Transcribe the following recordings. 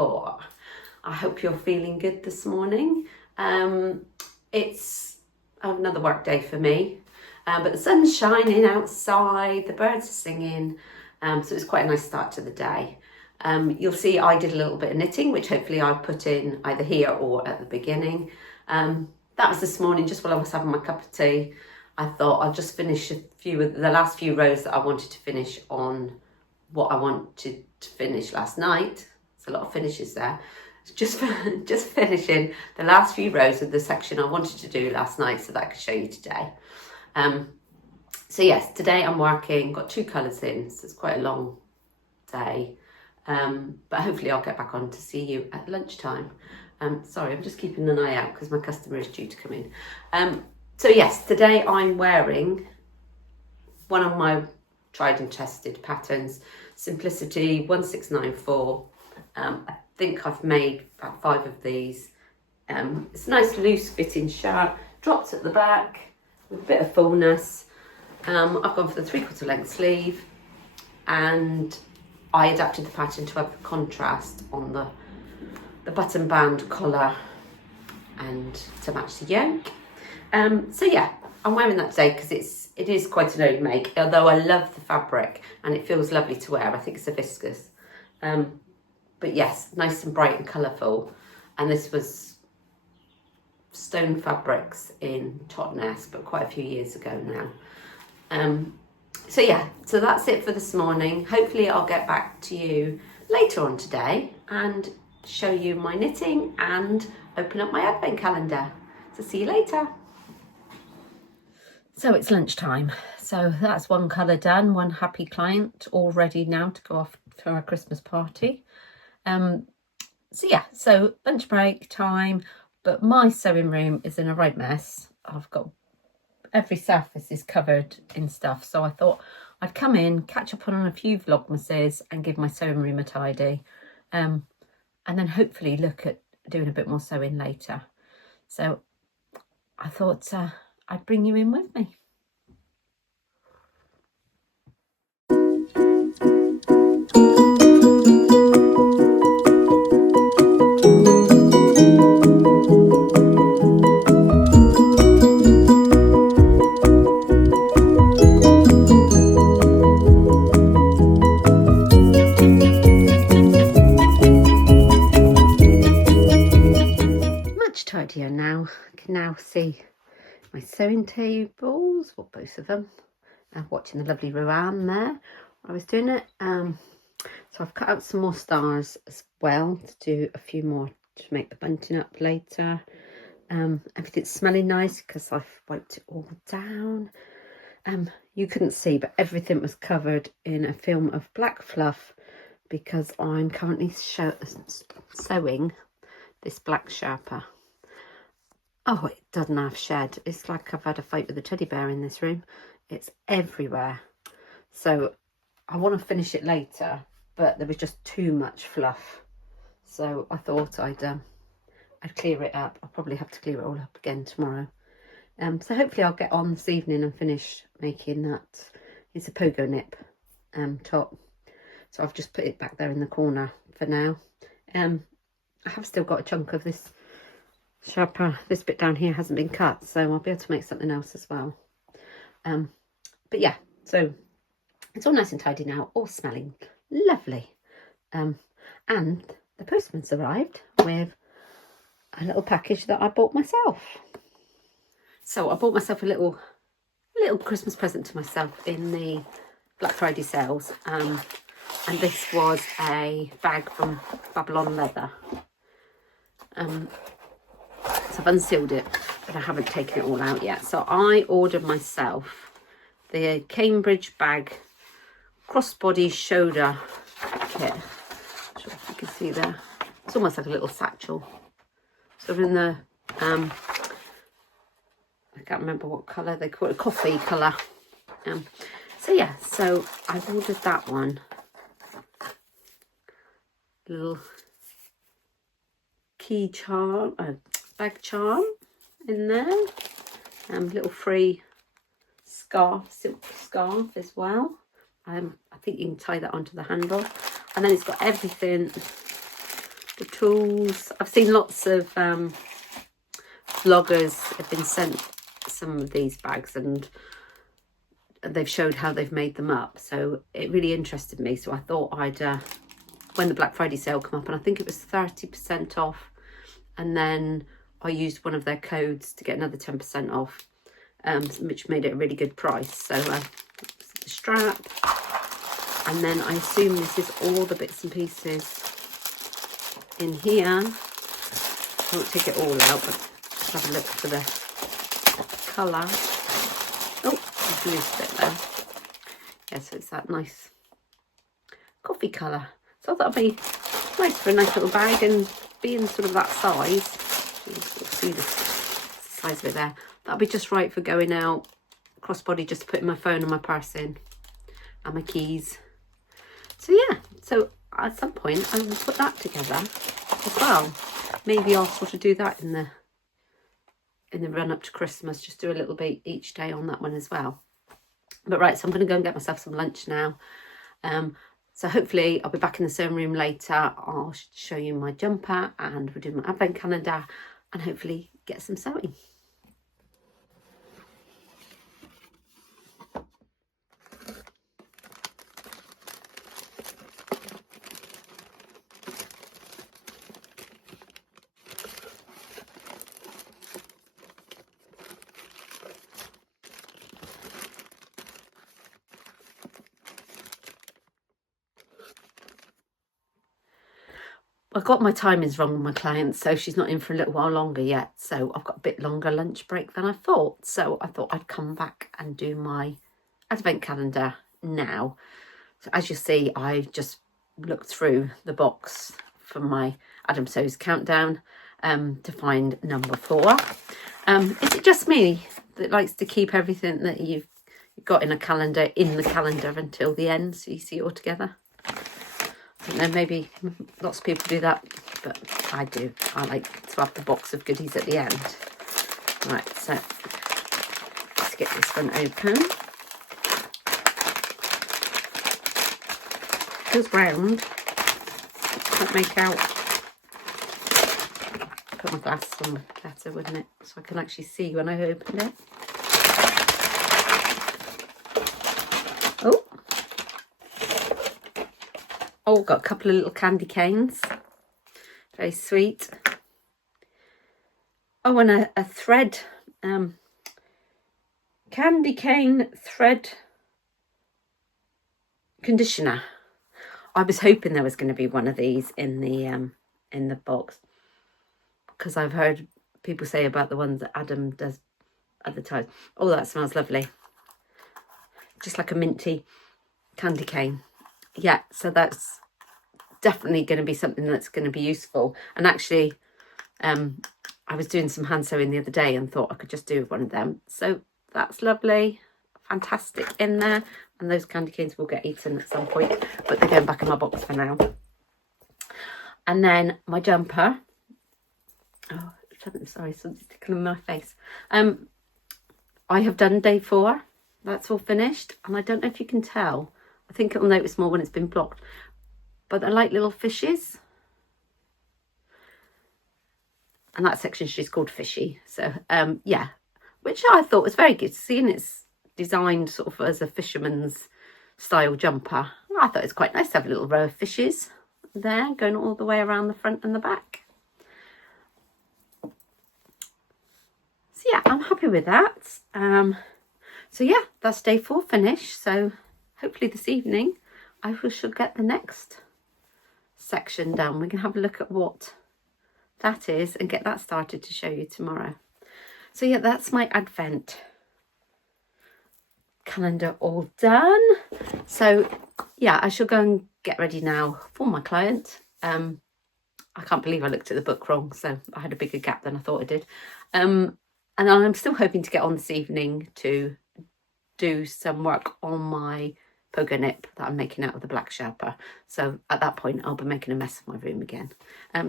before. I hope you're feeling good this morning. It's another work day for me, but the sun's shining outside, the birds are singing, so it's quite a nice start to the day. You'll see I did a little bit of knitting, which hopefully I put in either here or at the beginning. That was this morning, just while I was having my cup of tea. I thought I'll just finish the last few rows that I wanted to finish on what I wanted to finish last night. There's a lot of finishes there. Just finishing the last few rows of the section I wanted to do last night so that I could show you today. So yes, today I'm working, got 2 colours in, so it's quite a long day. But hopefully I'll get back on to see you at lunchtime. Sorry, I'm just keeping an eye out because my customer is due to come in. So yes, today I'm wearing one of my tried and tested patterns, Simplicity 1694. I think I've made about 5 of these. It's a nice loose fitting shirt, drops at the back with a bit of fullness. I've gone for the 3/4 length sleeve, and I adapted the pattern to have the contrast on the button band collar and to match the yoke. So yeah, I'm wearing that today because it is quite an old make, although I love the fabric and it feels lovely to wear. I think it's a viscose. But yes, nice and bright and colourful. And this was Stone Fabrics in Totnes, but quite a few years ago now. So yeah, so that's it for this morning. Hopefully I'll get back to you later on today and show you my knitting and open up my advent calendar. So see you later. So it's lunchtime. So that's one colour done, one happy client all ready now to go off for our Christmas party. So yeah, so lunch break time, but my sewing room is in a right mess. I've got every surface is covered in stuff, so I thought I'd come in, catch up on a few Vlogmases and give my sewing room a tidy, and then hopefully look at doing a bit more sewing later. So I thought I'd bring you in with me. Tidier now. I can now see my sewing tables, well, both of them. I'm watching the lovely Rowan there while I was doing it. So I've cut out some more stars as well to do a few more to make the bunting up later. Everything's smelling nice because I've wiped it all down. You couldn't see, but everything was covered in a film of black fluff because I'm currently sewing this black Sherpa. Oh, it doesn't have shed. It's like I've had a fight with a teddy bear in this room. It's everywhere. So I want to finish it later, but there was just too much fluff. So I thought I'd clear it up. I'll probably have to clear it all up again tomorrow. So hopefully I'll get on this evening and finish making that. It's a pogo nip top. So I've just put it back there in the corner for now. I have still got a chunk of this Sherpa. This bit down here hasn't been cut, so I'll be able to make something else as well. But yeah, so it's all nice and tidy now, all smelling lovely. And the postman's arrived with a little package that I bought myself. So I bought myself a little Christmas present to myself in the Black Friday sales, and this was a bag from Babylon Leather. So I've unsealed it, but I haven't taken it all out yet. So I ordered myself the Cambridge bag crossbody shoulder kit. Not sure if you can see there. It's almost like a little satchel. So in the I can't remember what colour they call it, coffee colour. So yeah, so I've ordered that one. Little key charm, bag charm in there. Little free scarf, silk scarf as well. I think you can tie that onto the handle. And then it's got everything the tools. I've seen lots of vloggers have been sent some of these bags and they've showed how they've made them up, so it really interested me. So I thought I'd when the Black Friday sale come up, and I think it was 30% off, and then I used one of their codes to get another 10% off, which made it a really good price. So the strap, and then I assume this is all the bits and pieces in here. I won't take it all out, but just have a look for the colour. Oh, there's a loose bit there. Yeah, so it's that nice coffee colour. So I thought that'd be nice for a nice little bag, and being sort of that size, you can sort of see the size of it there. That'll be just right for going out, crossbody, just putting my phone and my purse in, and my keys. So yeah, so at some point I will put that together as well. Maybe I'll sort of do that in the run up to Christmas, just do a little bit each day on that one as well. But right, so I'm going to go and get myself some lunch now. So hopefully I'll be back in the sewing room later. I'll show you my jumper, and we'll do my advent calendar, and hopefully get some sewing. I got my timings wrong with my client, so she's not in for a little while longer yet. So I've got a bit longer lunch break than I thought. So I thought I'd come back and do my advent calendar now. So as you see, I've just looked through the box for my Adam Sews countdown to find number 4. Is it just me that likes to keep everything that you've got in a calendar in the calendar until the end, so you see it all together? I don't know, maybe lots of people do that, but I do. I like to have the box of goodies at the end. Right, so let's get this one open. It feels round. Can't make out. Put my glasses on better, wouldn't it? So I can actually see when I open it. Oh. Oh, got a couple of little candy canes. Very sweet. Oh, and a thread. Candy cane thread conditioner. I was hoping there was going to be one of these in the box, because I've heard people say about the ones that Adam does advertise. Oh, that smells lovely. Just like a minty candy cane. Yeah, so that's definitely going to be something that's going to be useful. And actually, I was doing some hand sewing the other day and thought I could just do one of them. So that's lovely, fantastic in there. And those candy canes will get eaten at some point, but they're going back in my box for now. And then my jumper. Oh, sorry, something's sticking in my face. I have done day 4. That's all finished. And I don't know if you can tell. I think it'll notice more when it's been blocked. But they're like little fishes. And that section she's called Fishy. So, yeah. Which I thought was very good. Seeing it's designed sort of as a fisherman's style jumper. I thought it's quite nice to have a little row of fishes there, going all the way around the front and the back. So, yeah, I'm happy with that. So, yeah, that's day 4 finished. So, hopefully this evening I shall get the next section done. We can have a look at what that is and get that started to show you tomorrow. So yeah, that's my advent calendar all done. So yeah, I shall go and get ready now for my client. I can't believe I looked at the book wrong, so I had a bigger gap than I thought I did. And I'm still hoping to get on this evening to do some work on my pogo nip that I'm making out of the black Sherpa. So at that point I'll be making a mess of my room again.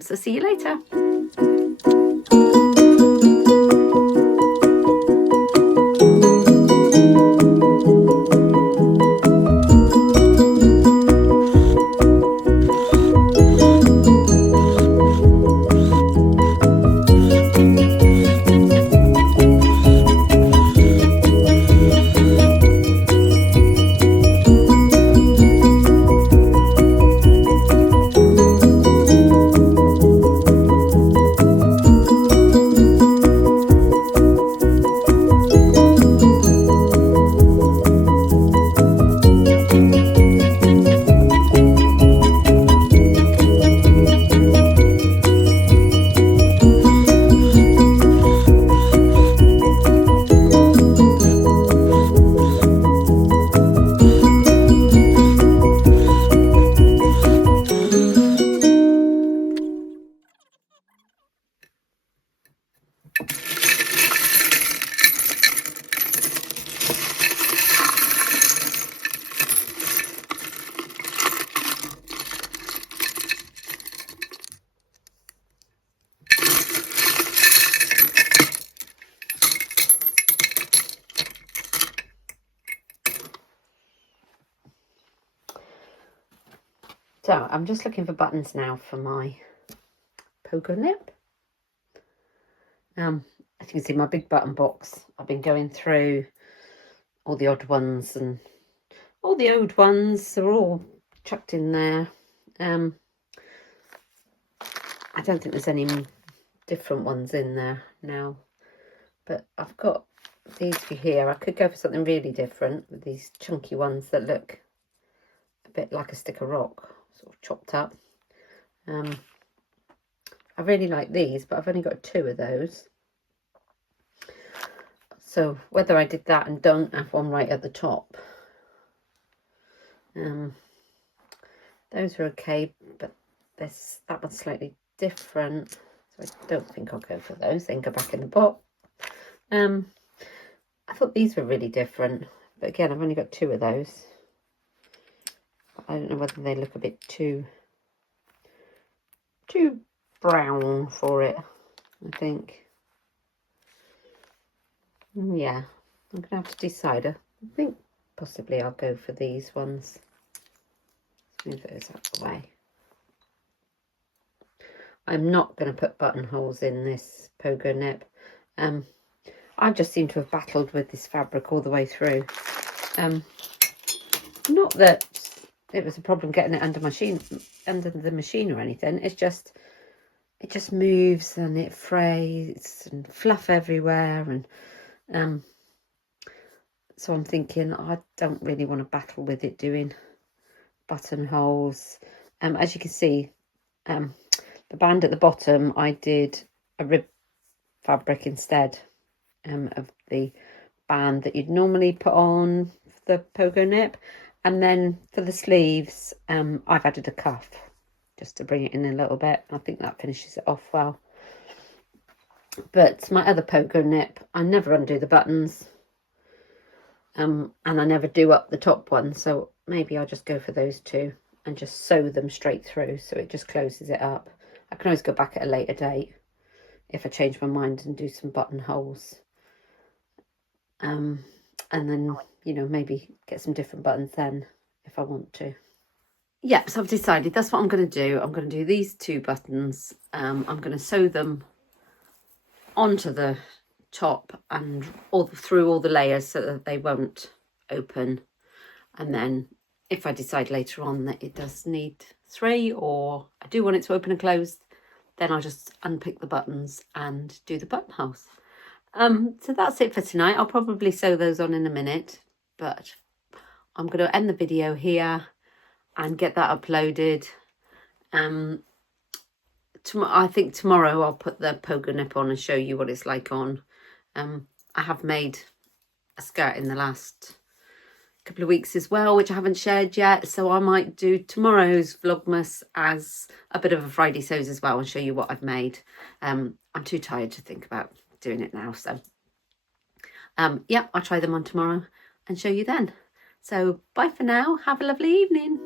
So see you later. So I'm just looking for buttons now for my pogo nip. As you can see, my big button box, I've been going through all the odd ones, and all the old ones are all chucked in there. I don't think there's any different ones in there now, but I've got these for here. I could go for something really different with these chunky ones that look a bit like a stick of rock, sort of chopped up. I really like these, but I've only got 2 of those. So whether I did that and don't have one right at the top, those are okay, but that one's slightly different, so I don't think I'll go for those. They can go back in the pot. I thought these were really different, but again, I've only got 2 of those. I don't know whether they look a bit too brown for it, I think. Yeah, I'm gonna have to decide. I think possibly I'll go for these ones. Let's move those out of the way. I'm not going to put buttonholes in this pogo nip. I just seem to have battled with this fabric all the way through. Not that it was a problem getting it under the machine or anything. It just moves and it frays and fluff everywhere, and so I'm thinking I don't really want to battle with it doing buttonholes. As you can see, the band at the bottom, I did a rib fabric instead of the band that you'd normally put on the pogo nip. And then for the sleeves, I've added a cuff just to bring it in a little bit. I think that finishes it off well. But my other pogo nip, I never undo the buttons. And I never do up the top one. So maybe I'll just go for those 2 and just sew them straight through, so it just closes it up. I can always go back at a later date if I change my mind and do some buttonholes. And then, you know, maybe get some different buttons then if I want to. Yeah, so I've decided that's what I'm going to do. I'm going to do these 2 buttons. I'm going to sew them onto the top and through all the layers so that they won't open. And then if I decide later on that it does need 3, or I do want it to open and close, then I'll just unpick the buttons and do the buttonholes. So that's it for tonight. I'll probably sew those on in a minute, but I'm going to end the video here and get that uploaded. I think tomorrow I'll put the pogo nip on and show you what it's like on. I have made a skirt in the last couple of weeks as well, which I haven't shared yet, so I might do tomorrow's Vlogmas as a bit of a Friday sews as well and show you what I've made. I'm too tired to think about doing it now, so yeah, I'll try them on tomorrow and show you then. So bye for now, have a lovely evening.